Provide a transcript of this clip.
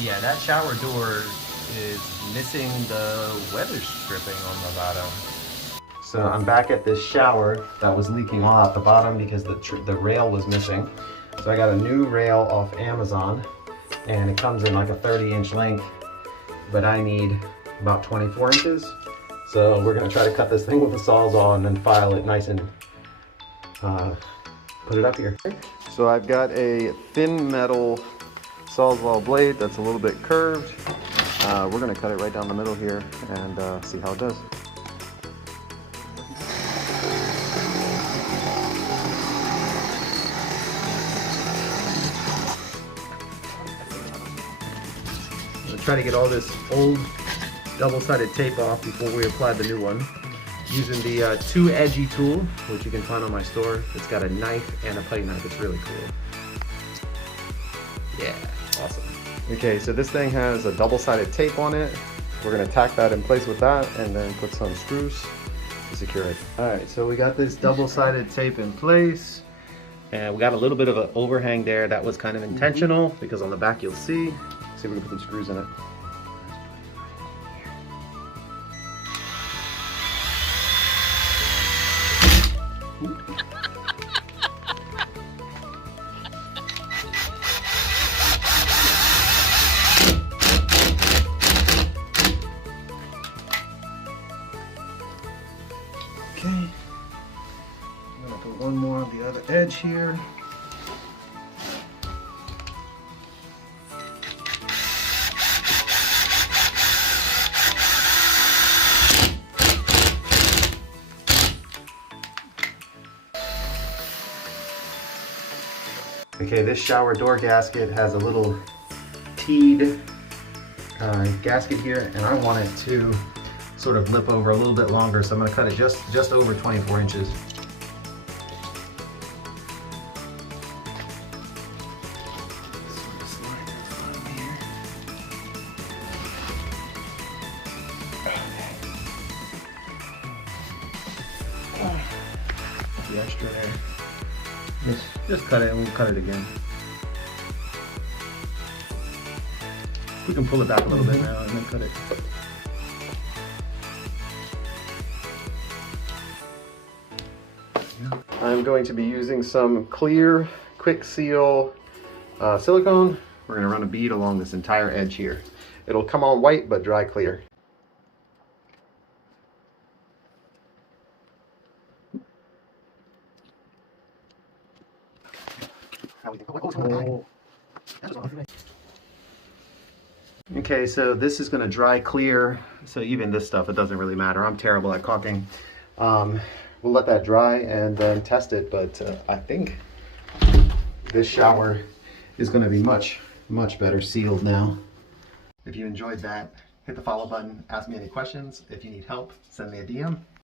Yeah, that shower door is missing the weather stripping on the bottom. So I'm back at this shower that was leaking all out the bottom because the rail was missing. So I got a new rail off Amazon, and it comes in like a 30-inch length, but I need about 24 inches. So we're gonna try to cut this thing with a Sawzall and then file it nice and put it up here. So I've got a thin metal Sawzall blade that's a little bit curved. We're gonna cut it right down the middle here and see how it does. I'm gonna try to get all this old double-sided tape off before we apply the new one. Using the 2 edgy tool, which you can find on my store. It's got a knife and a putty knife. It's really cool. Yeah, awesome. Okay, so this thing has a double-sided tape on it. We're gonna tack that in place with that and then put some screws to secure it. All right, so we got this double-sided tape in place. And we got a little bit of an overhang there. That was kind of intentional because on the back you'll see. See if we can put some screws in it. Okay, I'm gonna put one more on the other edge here. Okay, this shower door gasket has a little teed gasket here, and I want it to sort of lip over a little bit longer, so I'm going to cut it just over 24 inches. The extra there. Just cut it and we'll cut it again. We can pull it back a little bit now and then cut it. I'm going to be using some clear, quick seal silicone. We're going to run a bead along this entire edge here. It'll come on white but dry clear. Okay, so this is going to dry clear. So even this stuff, it doesn't really matter. I'm terrible at caulking. We'll let that dry and then test it, but I think this shower is going to be much better sealed now. If you enjoyed that, hit the follow button, ask me any questions. If you need help, send me a DM.